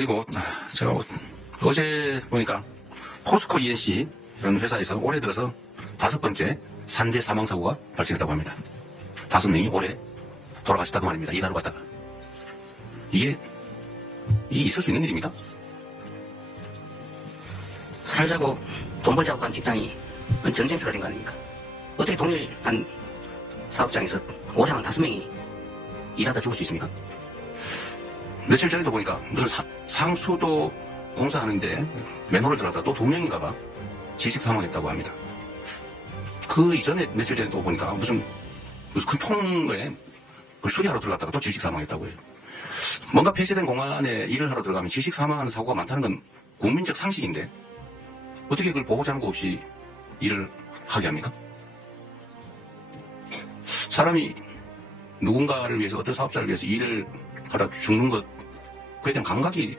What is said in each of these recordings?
그리고 제가 어제 보니까 포스코 ENC 이런 회사에서 올해 들어서 5번째 산재 사망사고가 발생했다고 합니다. 5명이 올해 돌아가셨다고 말입니다. 이달로 갔다가. 이게 있을 수 있는 일입니까? 살자고 돈 벌자고 간 직장이 전쟁터가 된 거 아닙니까? 어떻게 동일한 사업장에서 올해만 5명이 일하다 죽을 수 있습니까? 며칠 전에도 보니까 무슨 상수도 공사하는데 맨홀을 들어갔다 또 2명인가가 질식 사망했다고 합니다. 그 이전에 며칠 전에 또 보니까 무슨 큰 통에 수리하러 들어갔다가 또 질식 사망했다고 해요. 뭔가 폐쇄된 공간에 일을 하러 들어가면 질식 사망하는 사고가 많다는 건 국민적 상식인데 어떻게 그걸 보호자는 거 없이 일을 하게 합니까? 사람이 누군가를 위해서 어떤 사업자를 위해서 일을 하다 죽는 것 그에 대한 감각이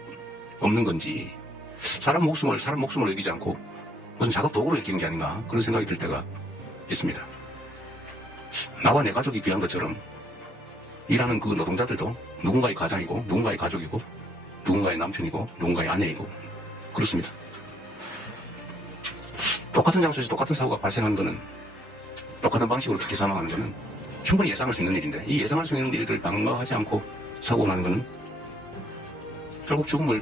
없는 건지 사람 목숨을 여기지 않고 무슨 작업 도구로 여기는 게 아닌가 그런 생각이 들 때가 있습니다. 나와 내 가족이 귀한 것처럼 일하는 그 노동자들도 누군가의 가장이고 누군가의 가족이고 누군가의 남편이고 누군가의 아내이고 그렇습니다. 똑같은 장소에서 똑같은 사고가 발생하는 것은 똑같은 방식으로 특히 사망하는 것은 충분히 예상할 수 있는 일인데 이 예상할 수 있는 일을 방어하지 않고 사고가 나는 것은 결국 죽음을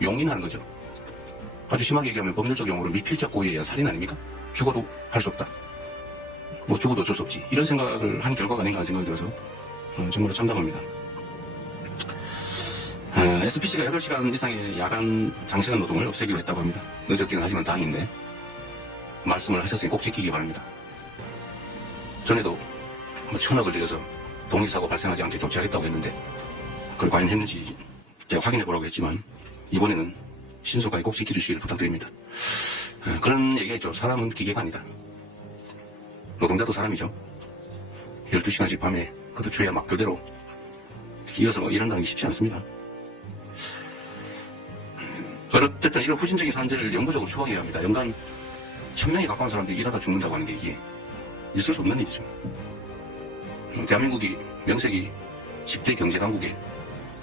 용인하는 거죠. 아주 심하게 얘기하면 법률적 용어로 미필적 고의에 의한 살인 아닙니까? 죽어도 할 수 없다. 뭐 죽어도 어쩔 수 없지. 이런 생각을 한 결과가 아닌가 하는 생각이 들어서 정말로 참담합니다. SPC가 8시간 이상의 야간 장시간 노동을 없애기로 했다고 합니다. 늦었기는 하지만 다행인데 말씀을 하셨으니 꼭 지키기 바랍니다. 전에도 천억을 들여서 독립사고 발생하지 않게 조치하겠다고 했는데 그걸 과연 했는지 제가 확인해보라고 했지만 이번에는 신속하게 꼭 지켜주시기를 부탁드립니다. 그런 얘기가 있죠. 사람은 기계가 아니다. 노동자도 사람이죠. 12시간씩 밤에 그것도 주야 막교대로 이어서 일한다는 게 쉽지 않습니다. 어쨌든 이런 후진적인 산재를 영구적으로 추방해야 합니다. 연간 1000명에 가까운 사람들이 일하다 죽는다고 하는 게 이게 있을 수 없는 일이죠. 대한민국이 명색이 10대 경제강국에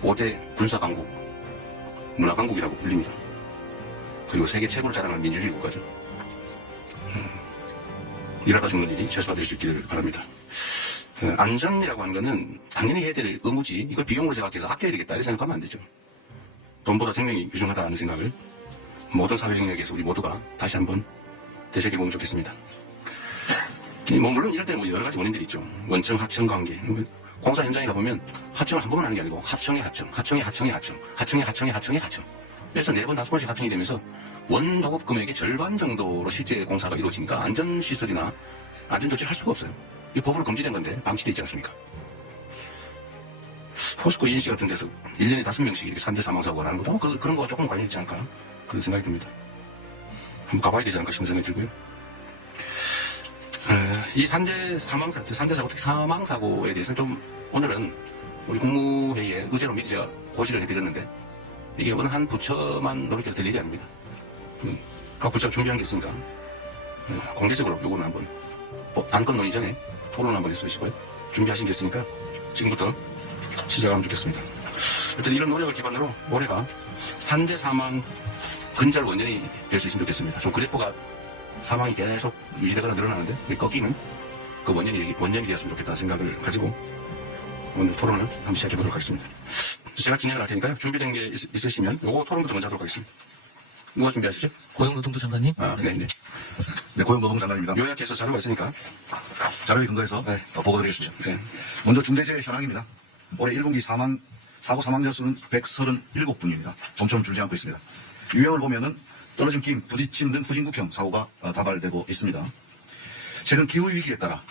5대 군사강국, 문화강국이라고 불립니다. 그리고 세계 최고로 자랑하는 민주주의 국가죠. 일하다 죽는 일이 최소화될 수 있기를 바랍니다. 안전이라고 하는 거는 당연히 해야 될 의무지 이걸 비용으로 생각해서 아껴야 되겠다 이렇게 생각하면 안 되죠. 돈보다 생명이 귀중하다는 생각을 모든 사회 영역에서 우리 모두가 다시 한번 되새겨보면 좋겠습니다. 물론 이럴 때는 여러 가지 원인들이 있죠. 원청, 하청 관계. 공사 현장에 가보면 하청을 한 번만 하는 게 아니고 하청의 하청, 하청의 하청의 하청, 하청의 하청의 하청의 하청. 그래서 4번, 5번씩 하청이 되면서 원도급 금액의 절반 정도로 실제 공사가 이루어지니까 안전시설이나 안전조치를 할 수가 없어요. 이 법으로 금지된 건데 방치되어 있지 않습니까? 포스코 ENC 같은 데서 1년에 5명씩 이렇게 산재 사망사고가 나는 것도 그런 거와 조금 관련이 있지 않을까 그런 생각이 듭니다. 한번 가봐야 되지 않을까 싶은 생각이 들고요. 이 산재 사고, 특히 사망사고에 대해서는 좀 오늘은 우리 국무회의에 의제로 미리 제가 고시를 해드렸는데 이게 어느 한 부처만 노력해서 될 일이 아닙니다. 각 부처가 준비한 게 있으니까 공개적으로 요거는 한번 안건 논의 전에 토론 한번 해주시고요. 준비하신 게 있으니까 지금부터 시작하면 좋겠습니다. 어쨌든 이런 노력을 기반으로 올해가 산재 사망 근절 원년이 될 수 있으면 좋겠습니다. 좀 그래프가 사망이 계속 유지되거나 늘어나는데 꺾이는 그 원년이 되었으면 좋겠다는 생각을 가지고 오늘 토론을 한번 시작해보도록 하겠습니다. 제가 진행을 할 테니까요. 준비된 게 있으시면 요거 토론부터 먼저 하도록 하겠습니다. 누가 준비하시죠? 고용노동부 장관님. 네네. 네, 고용노동부 장관입니다. 요약해서 자료가 있으니까. 자료에 근거해서 네. 보고 드리겠습니다. 네. 먼저 중대재해 현황입니다. 올해 1분기 사고 사망자 수는 137분입니다. 좀처럼 줄지 않고 있습니다. 유형을 보면은 떨어진 김, 부딪힘 등 후진국형 사고가 다발되고 있습니다. 최근 기후위기에 따라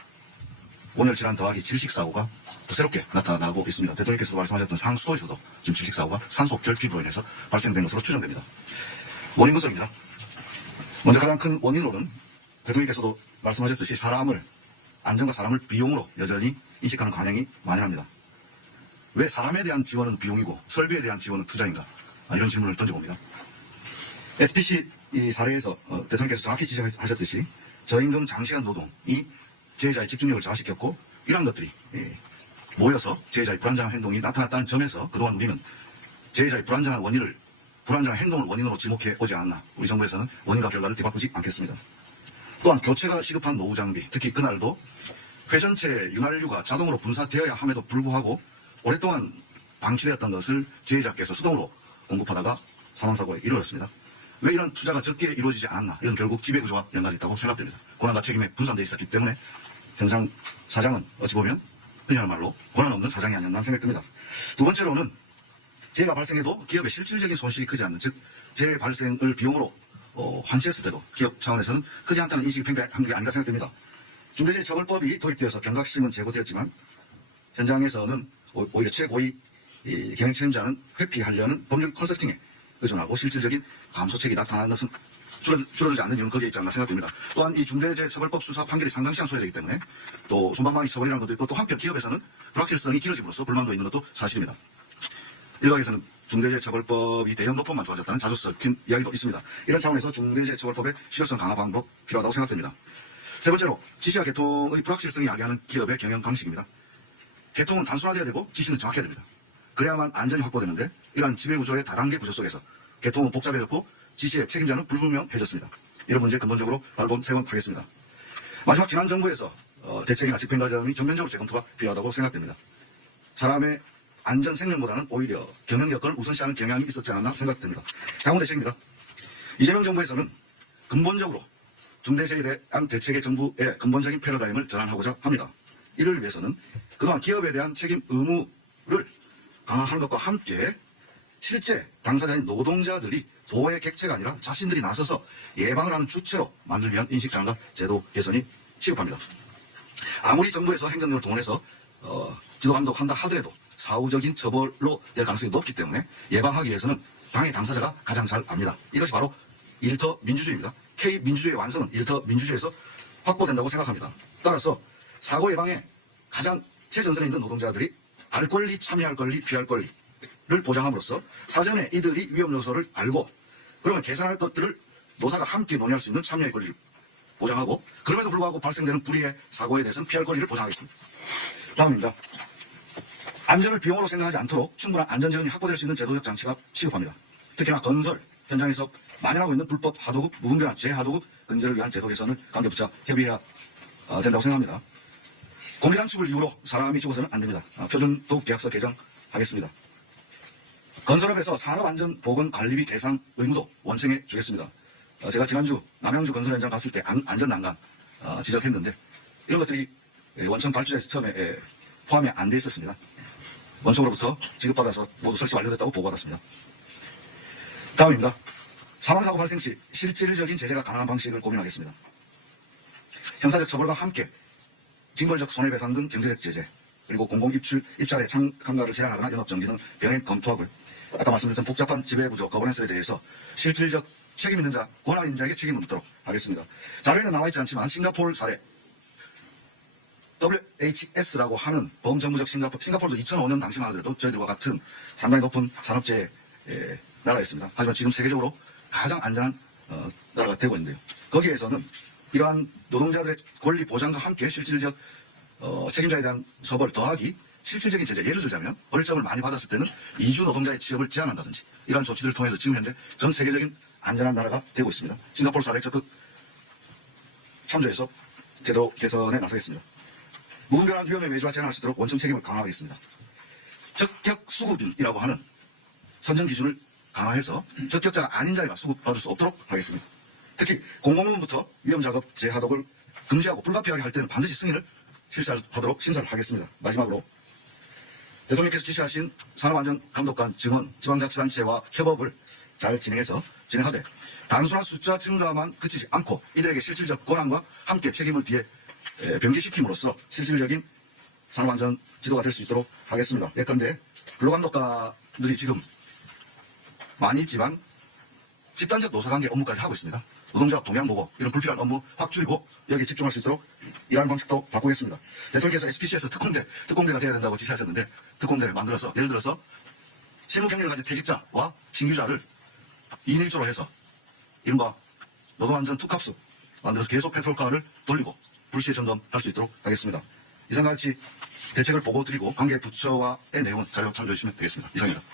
온열질환 더하기 질식사고가 또 새롭게 나타나고 있습니다. 대통령께서 말씀하셨던 상수도에서도 지금 질식사고가 산소 결핍으로 인해서 발생된 것으로 추정됩니다. 원인 분석입니다. 먼저 가장 큰 원인으로는 대통령께서도 말씀하셨듯이 안전과 사람을 비용으로 여전히 인식하는 관행이 만연합니다. 왜 사람에 대한 지원은 비용이고 설비에 대한 지원은 투자인가? 이런 질문을 던져봅니다. SPC 이 사례에서 대통령께서 정확히 지적하셨듯이 저임금 장시간 노동이 재해자의 집중력을 저하시켰고 이러한 것들이 모여서 재해자의 불안정한 행동이 나타났다는 점에서 그동안 우리는 재해자의 불안정한 원인을 불안정한 행동을 원인으로 지목해 오지 않았나. 우리 정부에서는 원인과 결과를 뒤바꾸지 않겠습니다. 또한 교체가 시급한 노후 장비, 특히 그날도 회전체 윤활유가 자동으로 분사되어야 함에도 불구하고 오랫동안 방치되었던 것을 제작해서 수동으로 공급하다가 사망사고에 이르렀습니다. 왜 이런 투자가 적게 이루어지지 않았나? 이건 결국 지배구조와 연관이 있다고 생각됩니다. 권한과 책임에 분산되어 있었기 때문에 현상 사장은 어찌 보면 그냥 말로 권한 없는 사장이 아니었나 생각됩니다. 두 번째로는 재해가 발생해도 기업의 실질적인 손실이 크지 않는, 즉 재해 발생을 비용으로 환시했을 때도 기업 차원에서는 크지 않다는 인식이 팽배한 게 아닌가 생각됩니다. 중대재해처벌법이 도입되어서 경각심은 제고되었지만 현장에서는 오히려 최고위 경영 책임자는 회피하려는 법률 컨설팅에 의존하고 실질적인 감소책이 나타나는 것은 줄어들지 않는 이유는 거기에 있지 않나 생각됩니다. 또한 이 중대재해처벌법 수사 판결이 상당 시간 소요되기 때문에 또 손방망이 처벌이라는 것도 있고 또 한편 기업에서는 불확실성이 길어짐으로써 불만도 있는 것도 사실입니다. 일각에서는 중대재해처벌법이 대형 노포만 좋아졌다는 자주 섞인 이야기도 있습니다. 이런 차원에서 중대재해처벌법의 실효성 강화 방법 필요하다고 생각됩니다. 세 번째로 지시와 개통의 불확실성이 야기하는 기업의 경영 방식입니다. 개통은 단순화되어야 되고 지시는 정확해야 됩니다. 그래야만 안전이 확보되는데 이러한 지배구조의 다단계 구조 속에서 개통은 복잡해졌고 지시의 책임자는 불분명해졌습니다. 이런 문제 근본적으로 발본 세원하겠습니다. 마지막 지난 정부에서 대책이나 집행 과정이 전면적으로 재검토가 필요하다고 생각됩니다. 사람의 안전 생명보다는 오히려 경영 여건을 우선시하는 경향이 있었지 않았나 생각됩니다. 향후 대책입니다. 이재명 정부에서는 근본적으로 중대재해에 대한 대책의 정부의 근본적인 패러다임을 전환하고자 합니다. 이를 위해서는 그동안 기업에 대한 책임 의무를 강화하는 것과 함께 실제 당사자인 노동자들이 보호의 객체가 아니라 자신들이 나서서 예방을 하는 주체로 만들기 위한 인식 전환과 제도 개선이 시급합니다. 아무리 정부에서 행정력을 동원해서 지도 감독한다 하더라도 사후적인 처벌로 될 가능성이 높기 때문에 예방하기 위해서는 당의 당사자가 가장 잘 압니다. 이것이 바로 일터 민주주의입니다. K민주주의의 완성은 일터 민주주의에서 확보된다고 생각합니다. 따라서 사고 예방에 가장 최전선에 있는 노동자들이 알 권리, 참여할 권리, 피할 권리를 보장함으로써 사전에 이들이 위험 요소를 알고 그러면 개선할 것들을 노사가 함께 논의할 수 있는 참여의 권리를 보장하고 그럼에도 불구하고 발생되는 불의의 사고에 대해서는 피할 권리를 보장하겠습니다. 다음입니다. 안전을 비용으로 생각하지 않도록 충분한 안전지원이 확보될 수 있는 제도적 장치가 시급합니다. 특히나 건설 현장에서 만연하고 있는 불법 하도급, 무분별한 재하도급 근절을 위한 제도 개선을 관계부처와 협의해야 된다고 생각합니다. 공개장치를 이유로 사람이 죽어서는 안 됩니다. 표준도급 계약서 개정하겠습니다. 건설업에서 산업안전보건관리비 계상 의무도 원청해 주겠습니다. 제가 지난주 남양주 건설 현장 갔을 때 안전난간 지적했는데 이런 것들이 원청 발주자에서 처음에 포함이 안 돼 있었습니다. 원청으로부터 지급받아서 모두 설치 완료됐다고 보고받았습니다. 다음입니다. 사망사고 발생 시 실질적인 제재가 가능한 방식을 고민하겠습니다. 형사적 처벌과 함께 징벌적 손해배상 등 경제적 제재, 그리고 공공입찰의 참가를 제한하거나 연업정지 등 병행 검토하고요. 아까 말씀드렸던 복잡한 지배구조, 거버넌스에 대해서 실질적 책임 있는 자, 권한 있는 자에게 책임을 묻도록 하겠습니다. 자료에는 나와있지 않지만 싱가포르 사례, WHS라고 하는 범정부적 싱가포르도 2005년 당시만 하더라도 저희들과 같은 상당히 높은 산업재해 나라였습니다. 하지만 지금 세계적으로 가장 안전한 나라가 되고 있는데요. 거기에서는 이러한 노동자들의 권리 보장과 함께 실질적 책임자에 대한 처벌 더하기 실질적인 제재, 예를 들자면 벌점을 많이 받았을 때는 이주 노동자의 취업을 제한한다든지 이러한 조치들을 통해서 지금 현재 전 세계적인 안전한 나라가 되고 있습니다. 싱가포르 사례 적극 참조해서 제도 개선에 나서겠습니다. 무분별한 위험에 외주와 제한할 수 있도록 원청 책임을 강화하겠습니다. 적격 수급이라고 하는 선정 기준을 강화해서 적격자가 아닌 자가 수급받을 수 없도록 하겠습니다. 특히 공공부문부터 위험작업 재하도급을 금지하고 불가피하게 할 때는 반드시 승인을 실시하도록 신설을 하겠습니다. 마지막으로 대통령께서 지시하신 산업안전감독관 증원 지방자치단체와 협업을 잘 진행하되 단순한 숫자 증가만 그치지 않고 이들에게 실질적 권한과 함께 책임을 뒤에 병기시킴으로써 실질적인 산업안전 지도가 될 수 있도록 하겠습니다. 예컨대 근로감독관들이 지금 많이 있지만 집단적 노사관계 업무까지 하고 있습니다. 노동자 동향 보고 이런 불필요한 업무 확 줄이고 여기에 집중할 수 있도록 일하는 방식도 바꾸겠습니다. 대통령께서 SPC에서 특공대가 돼야 된다고 지시하셨는데 특공대 만들어서 예를 들어서 실무 경력을 가진 퇴직자와 신규자를 2인 1조로 해서 이른바 노동안전 투캅스 만들어서 계속 페트롤카를 돌리고 불시에 점검할 수 있도록 하겠습니다. 이상과 같이 대책을 보고 드리고 관계 부처와의 내용은 자료 참조해 주시면 되겠습니다. 이상입니다.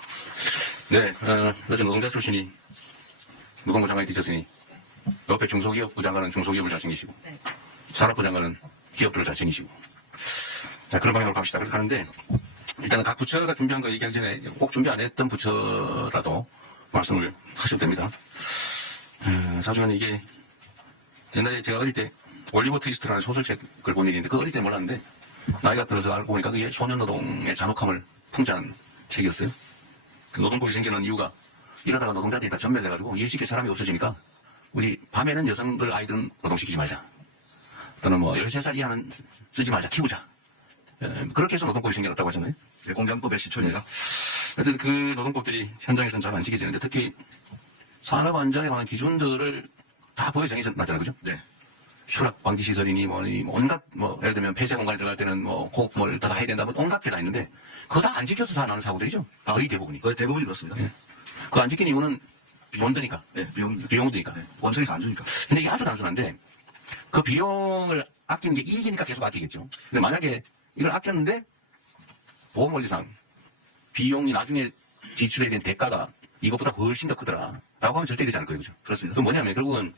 네, 어제 노동자 출신이 노동부 장관이 뒤졌으니 옆에 중소기업부 장관은 중소기업을 잘 챙기시고 산업부 장관은 기업들을 잘 챙기시고 자 그런 방향으로 갑시다. 그렇게 하는데 일단은 각 부처가 준비한 거 얘기하기 전에 꼭 준비 안 했던 부처라도 말씀을 하셔도 됩니다. 사실은 이게 옛날에 제가 어릴 때 올리버 트위스트라는 소설책을 본 일인데 그 어릴 때 몰랐는데 나이가 들어서 알고 보니까 그게 소년노동의 잔혹함을 풍자한 책이었어요. 그 노동법이 생기는 이유가 이러다가 노동자들이 다 전멸돼가지고 일시킬 사람이 없어지니까 우리 밤에는 여성들 아이들은 노동시키지 말자. 또는 뭐 13살 이하는 쓰지 말자. 키우자. 그렇게 해서 노동법이 생겨났다고 하잖아요. 네, 공장법의 시초입니다. 그래서 그 노동법들이 현장에서는 잘 안 지켜지는데 특히 산업안전에 관한 기준들을 다 법에 정해놨잖아요. 그죠? 네. 추락 방지 시설이니 뭐니 온갖 뭐 예를 들면 폐쇄 공간에 들어갈 때는 뭐 호흡을 다 해야 된다 뭐 온갖 게 다 있는데 그거 다 안 지켜서 나는 사고들이죠. 거의 대부분이. 거의 대부분이 그렇습니다. 예. 그거 안 지킨 이유는 돈 드니까. 네, 비용 드니까. 네, 원청에서 안 주니까. 근데 이게 아주 단순한데 그 비용을 아끼는 게 이익이니까 계속 아끼겠죠. 근데 만약에 이걸 아꼈는데 보험원리상 비용이 나중에 지출해야 되는 대가가 이것보다 훨씬 더 크더라 라고 하면 절대 되지 않을 거예요. 그죠? 그렇습니다. 그건 뭐냐면 결국은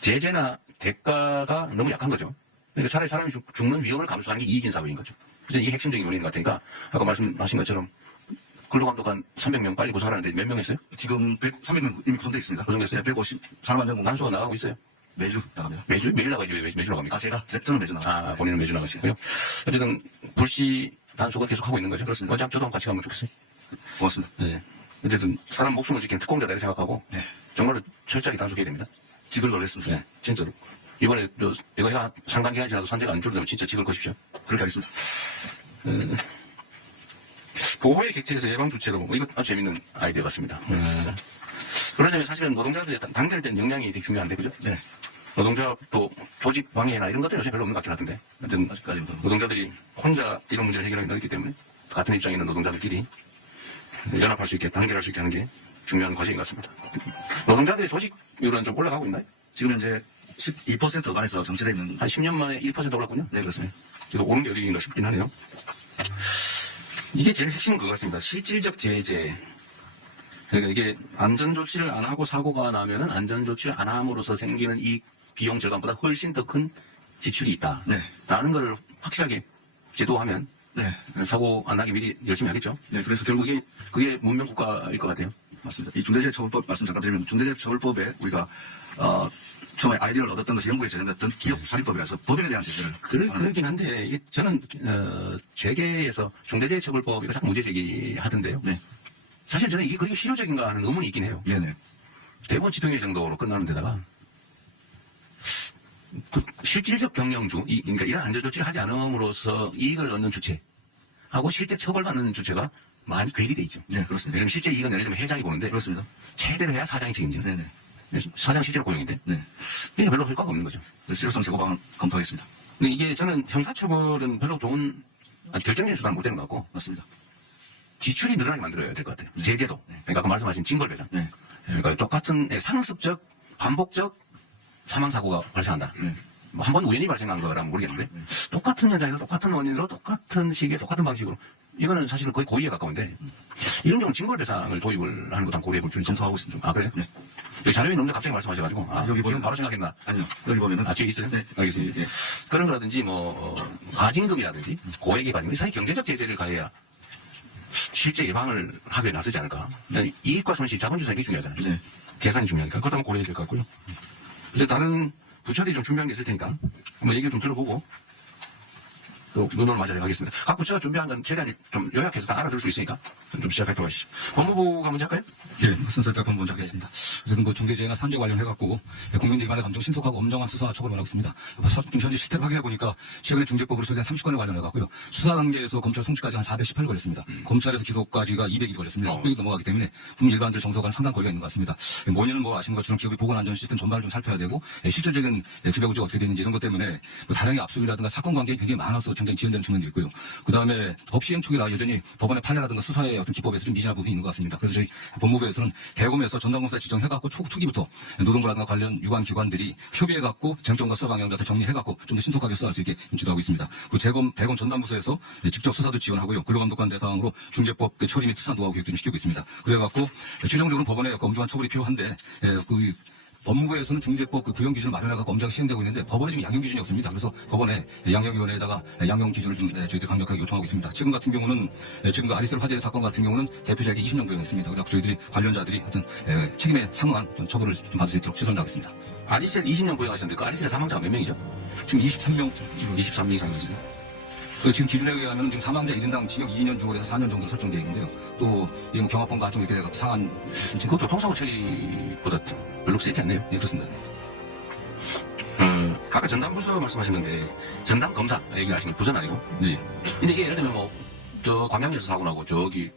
제재나 대가가 너무 약한 거죠. 그러니까 차라리 사람이 죽는 위험을 감수하는 게 이익인 사회인 거죠. 그래서 이게 핵심적인 원리인 것 같으니까 아까 말씀하신 것처럼 근로감독 한 300명 빨리 구속하라는데 몇 명 했어요? 지금 300명 이미 구성되어 있습니다. 구성됐어요? 네, 150 산업안전공단 단수가 나가고 있어요. 매주 나갑니다. 매주 나가지 왜 매주 나갑니까? 저는 매주 나갑니다. 본인은 매주 나가시고요. 어쨌든 불시 단속을 계속 하고 있는 거죠. 그렇습니다. 언제 저도 같이 가면 좋겠어요. 고맙습니다. 네. 어쨌든 사람 목숨을 지키는 특공대라 이렇게 생각하고 네. 정말로 철저하게 단속해야 됩니다. 직을 걸겠습니다. 네, 진짜로. 이번에 이거 해가 상당 기간 지나도 산재가 안 줄어들면 진짜 직을 거십시오. 그렇게 하겠습니다. 보호의 객체에서 예방 조치로 이거 아주 재밌는 아이디어 같습니다. 그러자면 사실은 노동자들이 당될 때는 역량이 되게 중요한데 그죠? 네. 노동자도 조직 방해나 이런 것들이 요새 별로 없는 것 같긴 하던데. 하여튼 아직까지는 노동자들이 혼자 이런 문제를 해결하기 어렵기 때문에 같은 입장에 있는 노동자들끼리 연합할 수 있게 단결할 수 있게 하는 게 중요한 과제인 것 같습니다. 노동자들의 조직률은 좀 올라가고 있나요? 지금 현재 12% 안에서 정체되어 있는. 한 10년 만에 1% 올랐군요. 네, 그렇습니다. 그래서 오른 게 어디인가 싶긴 하네요. 이게 제일 핵심인 것 같습니다. 실질적 제재. 그러니까 이게 안전조치를 안 하고 사고가 나면은 안전조치를 안 함으로써 생기는 이 비용 절감보다 훨씬 더 큰 지출이 있다. 네. 라는 걸 확실하게 제도하면 네. 사고 안 나게 미리 열심히 하겠죠. 네, 그래서 결국 그게 문명 국가일 것 같아요. 맞습니다. 이 중대재해처벌법 말씀 잠깐 드리면 중대재해처벌법에 우리가 처음에 아이디어를 얻었던 것이 영국에 제정됐던 기업사립법이라서 법인에 대한 제재를 그러긴 한데 이게 저는 재계에서 중대재해처벌법이 가장 문제제기 하던데요. 네. 사실 저는 이게 그렇게 실효적인가 하는 의문이 있긴 해요. 네네. 대법원 지통일 정도로 끝나는 데다가 그 실질적 경영주, 그러니까 이런 안전조치를 하지 않음으로써 이익을 얻는 주체하고 실제 처벌받는 주체가 많이 괴리돼 있죠. 네, 그렇습니다. 왜냐면 실제 이익은 예를 들면 회장이 보는데 그렇습니다. 최대로 해야 사장이 책임지는. 네네. 사장 실제로 고용인데 네. 이게 별로 효과가 없는 거죠. 실효성 제고 방안 검토하겠습니다. 근데 이게 저는 형사처벌은 별로 좋은 결정적인 수단은 못 되는 것 같고 맞습니다. 지출이 늘어나게 만들어야 될 것 같아요. 제재도. 그러니까 아까 말씀하신 징벌배상. 네. 그러니까 똑같은 상습적, 반복적 사망사고가 발생한다. 네. 뭐 한 번 우연히 발생한 거라면 모르겠는데 똑같은 현장에서 똑같은 원인으로 똑같은 시기에 똑같은 방식으로 이거는 사실은 거의 고의에 가까운데 이런 경우는 징벌배상을 도입을 하는 것도 고려해 볼 필요는 검토하고 있습니다. 아 그래요? 네. 여기 자료에 있는데 갑자기 말씀하셔가지고 여기 지금 보면 바로 생각했나? 아니요. 여기 보면은 뒤에 있어요? 네. 알겠습니다. 예. 그런 거라든지 과징금이라든지 고액의 과징금 사실 경제적 제재를 가해야 실제 예방을 하기에 나서지 않을까. 이익과 손실, 자본주의 이게 중요하잖아요. 네. 계산이 중요하니까 그것도 한번 고려해야 될 것 같고요. 이제 다른 부처들이 좀 준비한 게 있을 테니까 한번 얘기를 좀 들어보고 또 눈을 맞아야 하겠습니다. 각 부처가 준비한 건 최대한 좀 요약해서 다 알아들 수 있으니까 좀 시작하도록 하시죠. 법무부가 먼저 할까요? 예, 순서 딱 먼저 하겠습니다. 우선 중대재해나 산재 관련해갖고 국민들이 관해 엄청 신속하고 엄정한 수사 처벌을 원하고 있습니다. 지금 현재 실태를 확인해보니까 최근에 중대법으로 소개된 30건에 관련해갖고요. 수사 단계에서 검찰 송치까지 한 418일 걸렸습니다. 검찰에서 기소까지가 200일 걸렸습니다. 600이 넘어가기 때문에 국민 일반들 정서와는 상당 거리가 있는 것 같습니다. 원인은 아시는 것처럼 기업의 보건안전 시스템 전반을 좀 살펴야 되고 실질적인 지배구조가 어떻게 되는지 이런 것 때문에 다량의 압수이라든가 사건 관계가 굉장히 많아서 상당히 지연되는 측면도 있고요. 그 다음에 법 시행 초기라 여전히 법원의 판례라든가 수사의 어떤 기법에서 좀 미진한 부분이 있는 것 같습니다. 그래서 저희 법무부에서는 대검에서 전담검사 지정해갖고 초기부터 노동부라든가 관련 유관 기관들이 협의해갖고 쟁점과 수사 방향을 다 정리해갖고 좀 더 신속하게 수사할 수 있게 지도하고 있습니다. 그 대검 전담부서에서 직접 수사도 지원하고요. 근로감독관 대상으로 중재법 처리 및 수사 노하우 교육도 좀 시키고 있습니다. 그래갖고 최종적으로 법원의 엄중한 처벌이 필요한데 그 법무부에서는 중재법 그 구형 기준을 마련해갖고 엄정 시행되고 있는데 법원에 지금 양형 기준이 없습니다. 그래서 법원에 양형위원회에다가 양형 기준을 좀 저희들이 강력하게 요청하고 있습니다. 지금 같은 경우는 지금 그 아리셀 화재 사건 같은 경우는 대표자에게 20년 구형했습니다. 그래서 저희들이 관련자들이 하여튼 책임에 상응한 어떤 처벌을 좀 받을 수 있도록 최선을 다하겠습니다. 아리셀 20년 구형하셨는데 그 아리셀 사망자가 몇 명이죠? 지금 23명 23명 이상이죠. 지금 기준에 의하면 지금 사망자 1인당 징역 2년 6월에서 4년 정도 설정되어 있는데요. 또 이건 경합범과 좀 이렇게 상한 그것도 통사고 처리보다 별로 세지 않네요. 예, 그렇습니다. 아까 전담부서 말씀하셨는데 전담 검사 얘기를 하신 게 부서는 아니고. 네. 근데 이게 예를 들면 저 광양에서 사고 나고 저기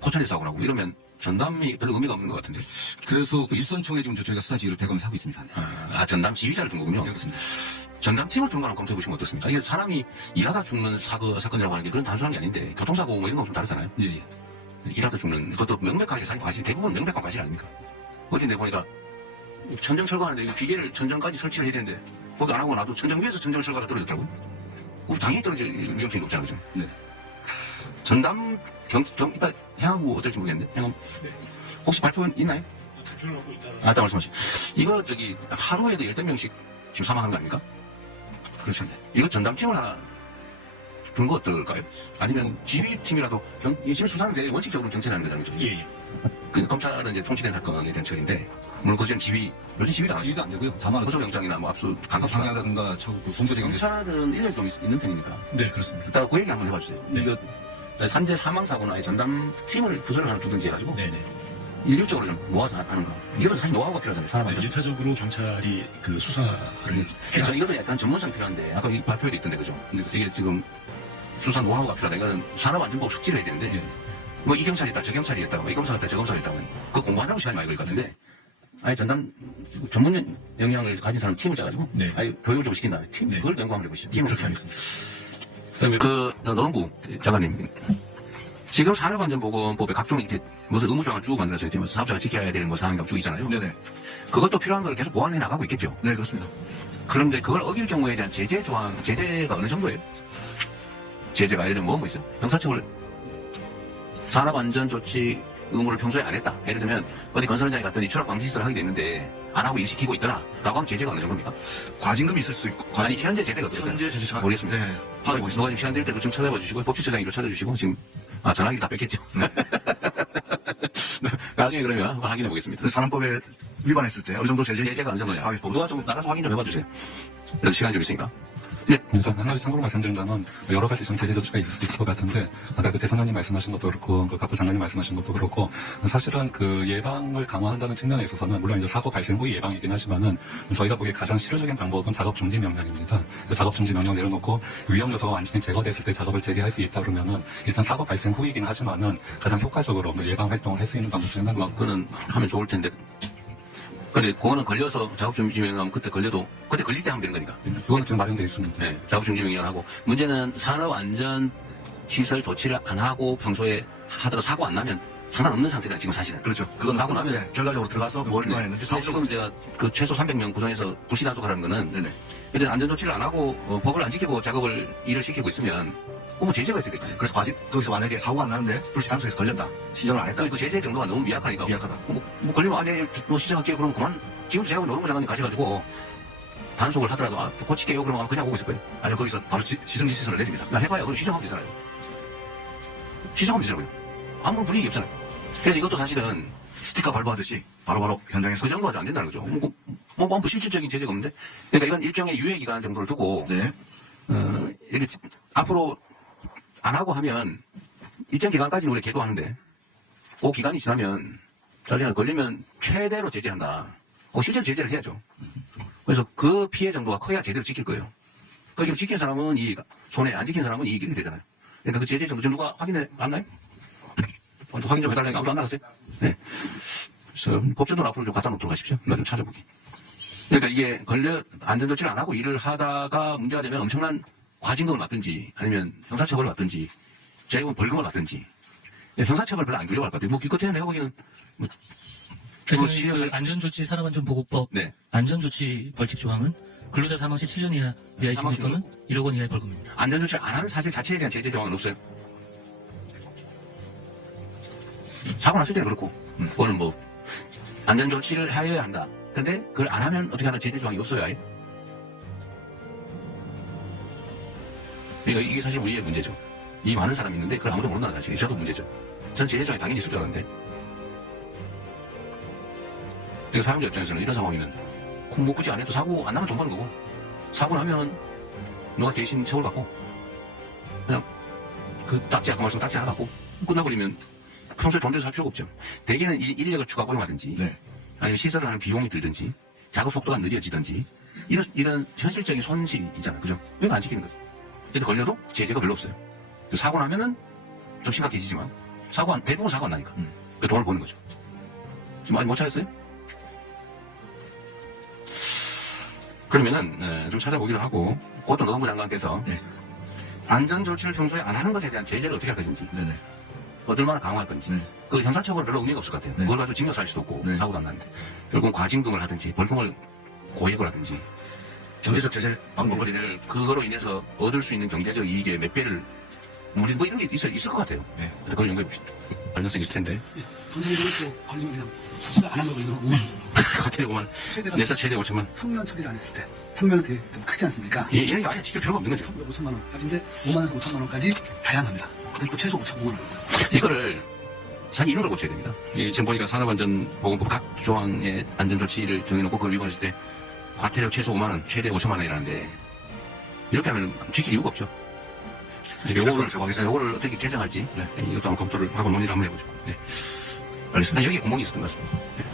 포천에서 사고 나고 이러면 전담이 별로 의미가 없는 것 같은데. 그래서 그 일선총에 지금 저희가 수사지휘를 대검에서 하고 있습니다. 전담 지휘자를 둔 거군요. 네, 그렇습니다. 전담팀을 둔 거랑 검토해 보시면 어떻습니까? 이게 사람이 일하다 죽는 사건이라고 하는 게 그런 단순한 게 아닌데 교통사고 뭐 이런 건 좀 다르잖아요. 예, 예. 일하다 죽는 그것도 명백하게 자기 과실 대부분 명백한 과실 아닙니까? 어디 내 보니까 천정 철거하는데 이 비계를 천정까지 설치를 해야 되는데 거기 안 하고 나도 천정 위에서 천정 철거가 떨어졌더라고요. 그럼 당연히 떨어질 위험성이 높잖아요. 그죠? 네. 전담 이따 행안부 어떨지 모르겠는데 행안부 혹시 발표 있나요? 발표를 하고 있다. 아까 말씀하신 이거 저기 하루에도 10명씩 지금 사망하는 거 아닙니까? 그렇죠. 이거 전담팀을 하나 둔 거 어떨까요? 아니면 지휘팀이라도 지금 수사하는데 원칙적으로 경찰하는 거잖아요. 그죠? 예, 예. 그 검찰은 이제 통치된 사건에 대한 처리인데 물론 그전 요새 지휘도 안 하죠. 지휘도 안 되고요. 다만 고소영장이나 뭐 압수 강력수사. 방해라든가 공소제경 경찰은 인력이 좀 있는 편이니까. 네, 그렇습니다. 일단 그 얘기 한번 해봐주세요. 네. 이거 산재 사망 사고나 전담팀을 부서를 하나 두든지 해가지고 네네. 일률적으로 좀 모아서 하는 거. 이것도 사실 노하우가 필요하잖아요. 사람한테. 1차적으로 경찰이 그 수사를 그래서 이것도 약간 전문성 필요한데 아까 이 발표에도 있던데 그죠? 그래서 이게 지금 수사 노하우가 필요하다. 이거는 산업안전법 숙지를 해야 되는데 뭐 이 경찰이 있다 저 경찰이 있다 뭐 이 검사가 있다 저 검사가 있다 그거 공부하느라고 시간이 많이 걸릴 것 같은데 아예 전담 전문 역량을 가진 사람 팀을 짜가지고 네. 아예 교육을 좀 시킨 다음에 팀 네. 그걸 연구하면 되고 예, 그렇게 하겠습니다. 그다음에 노동부 장관님 지금 산업안전보건법에 각종 이렇게 무슨 의무조항을 쭉 만들어서 이제 뭐 사업자가 지켜야 되는 뭐 사항이 쭉 있잖아요. 네네. 그것도 필요한 걸 계속 보완해 나가고 있겠죠. 네, 그렇습니다. 그런데 그걸 어길 경우에 대한 제재가 어느 정도예요? 제재가 예를 들면 뭐 있어요? 형사처벌 산업안전조치 의무를 평소에 안 했다. 예를 들면 어디 건설 현장에 갔더니 추락 방지 시설을 하게 됐는데 안 하고 일 시키고 있더라. 라고 하면 제재가 어느 정도입니까? 과징금이 있을 수 있고. 아니 현재 제재가 어떻게 현재 제재가 모르겠습니다. 네, 파악하고 있습니다. 누가 지금 시간 될 때 좀 찾아봐 주시고 법치처장님도 찾아주시고 지금 전화기 다 뺏겼죠. 나중에 그러면 한번 확인해 보겠습니다. 그 산업법에 위반했을 때 어느 정도 제재? 제재가 어느 정도냐? 하겠습니다. 누가 좀 나가서 확인 좀 해봐 주세요. 시간이 좀 있으니까. 네. 일단 한 가지 참고로 말씀드린다면 여러 가지 좀 제재 조치가 있을 수 있을 것 같은데 아까 그 대통령님 말씀하신 것도 그렇고 그 각부 장관님 말씀하신 것도 그렇고 사실은 그 예방을 강화한다는 측면에 있어서는 물론 이제 사고 발생 후의 예방이긴 하지만은 저희가 보기에 가장 실효적인 방법은 작업 중지 명령입니다. 그 작업 중지 명령 내려놓고 위험 요소가 완전히 제거됐을 때 작업을 재개할 수 있다 그러면은 일단 사고 발생 후이긴 하지만은 가장 효과적으로 예방 활동을 할 수 있는 방법 중에 하나입니다. 그거는 하면 좋을 텐데. 근데 그거는 걸려서 작업중지명령하면 그때 걸려도 그때 걸릴 때 하면 되는 거니까. 그거는 지금 마련되어 있습니다. 네, 작업중지명령 하고 문제는 산업안전시설 조치를 안 하고 평소에 하더라도 사고 안 나면 상관없는 상태다 지금 사실은. 그렇죠. 그건 하고 나면 네, 결과적으로 들어가서 뭘 행했는지 네. 지금 제가 그 최소 300명 구성해서 불시단속하라는 거는 네네. 일단 안전조치를 안 하고 법을 안 지키고 일을 시키고 있으면 뭐 제재가 있겠죠. 그래서 거기서 만약에 사고가 안 나는데 불시 단속에서 걸렸다. 시정을 안 했다. 그 제재 정도가 너무 미약하니까. 미약하다. 뭐 걸리면 안에 뭐 시정할게요. 그러면 그만. 지금 제가 노동부 장관님 가셔가지고 단속을 하더라도 고칠게요. 그러면 그냥 오고 있을 거예요. 아니요, 거기서 바로 시정지 시설을 내립니다. 나 해봐요. 그럼 시정하면 되잖아요. 시정하면 되잖아요. 아무런 불이익이 없잖아요. 그래서 이것도 사실은 스티커 발부하듯이 바로바로 현장에서. 그 정도가 안 된다는 거죠. 뭐 실질적인 제재가 없는데. 그러니까 이건 일종의 유예기간 정도를 두고 네. 이렇게 앞으로 안 하고 하면 일정 기간까지는 우리 계도하는데 그 기간이 지나면 자기가 걸리면 최대로 제재한다. 실제로 제재를 해야죠. 그래서 그 피해 정도가 커야 제대로 지킬 거예요. 그러니까 이거 지킨 사람은 이익, 손해, 안 지킨 사람은 이익이 되잖아요. 그러니까 그 제재 정도 지금 누가 확인해 왔나요? 확인 좀 해달라니까 아무도 안 나갔어요? 네. 그래서 법제도는 앞으로 좀 갖다 놓도록 하십시오. 나 좀 찾아보게. 그러니까 이게 안전조치를 안 하고 일을 하다가 문제가 되면 엄청난 과징금을 받든지 아니면 형사처벌을 받든지 제가 보면 벌금을 받든지 형사처벌 별로 안 두려워할 것 같아요. 뭐 기껏해야 내가 보기에는 뭐 그 안전조치 산업안전보호법 네. 안전조치 벌칙 조항은 근로자 사망 시 7년 이하 이하의 징역 또는 1억 원 이하의 벌금입니다. 안전조치를 안 하는 사실 자체에 대한 제재 조항은 없어요. 사고 났을 때는 그렇고 그거는 뭐 안전조치를 하여야 한다. 근데 그걸 안 하면 어떻게 하는 제재 조항이 없어요 아예. 그러니까 이게 사실 우리의 문제죠. 이 많은 사람이 있는데 그걸 아무도 모른다는 사실이 저도 문제죠. 전 제재 조항이 당연히 있을 줄 알았는데 그러니까 사람들 입장에서는 이런 상황이면 뭐 굳이 안 해도 사고 안 나면 돈 버는 거고 사고 나면 누가 대신 처벌받고 그냥 그 딱지 아까 말씀 딱지 하나 갖고 끝나버리면 평소에 돈 들여서 할 필요가 없죠. 대개는 인력을 추가 고용하든지 네. 아니면 시설을 하는 비용이 들든지 작업 속도가 느려지든지 이런 현실적인 손실이 있잖아요. 그죠? 왜 안 지키는 거죠? 근데 걸려도 제재가 별로 없어요. 사고 나면은 좀 심각해지지만 대부분 사고 안 나니까 그 돈을 버는 거죠. 지금 많이 못 찾았어요? 그러면은 좀 찾아보기로 하고 그것도 노동부 장관께서 네. 안전조치를 평소에 안 하는 것에 대한 제재를 어떻게 할 것인지 네네. 얼마나 강화할 건지 네. 그 형사처벌 별로 의미가 없을 것 같아요. 네. 그걸 가지고 징역 살 수도 없고 네. 사고도 안 나는데 결국은 과징금을 하든지 벌금을 고액을 하든지 경제적 제재 방법을 거리를 그거로 인해서 얻을 수 있는 경제적 이익의 몇 배를 뭐 이런 게 있을 것 같아요. 네. 그걸 연구해 관련성이 있을 텐데 선생님이 또 걸리면 그냥 진짜 안 하면 걸리면 5만 원. 과태료 5만 내서 최대 5천만 성면 처리를 안 했을 때 성면은 되게 좀 크지 않습니까? 이런 게 아니야. 진짜 별거 없는 거죠. 5천만 원까지인데 5만 원, 5천만 원까지 다양합니다. 그리고 최소 5천만 원. 이거를 사실 이런 걸 고쳐야 됩니다. 지금 보니까 산업안전보건법 각 조항의 안전조치를 정해놓고 그걸 위반했을 때 과태료 최소 5만 원, 최대 5천만 원이라는데 이렇게 하면 지킬 이유가 없죠. 최소를 적용하겠습니다. 요거를 어떻게 개정할지 네. 이것도 한번 검토를 하고 논의를 한번 해보죠. 네. 알겠습니다. 여기 구멍이 있었던 것 같습니다. 네.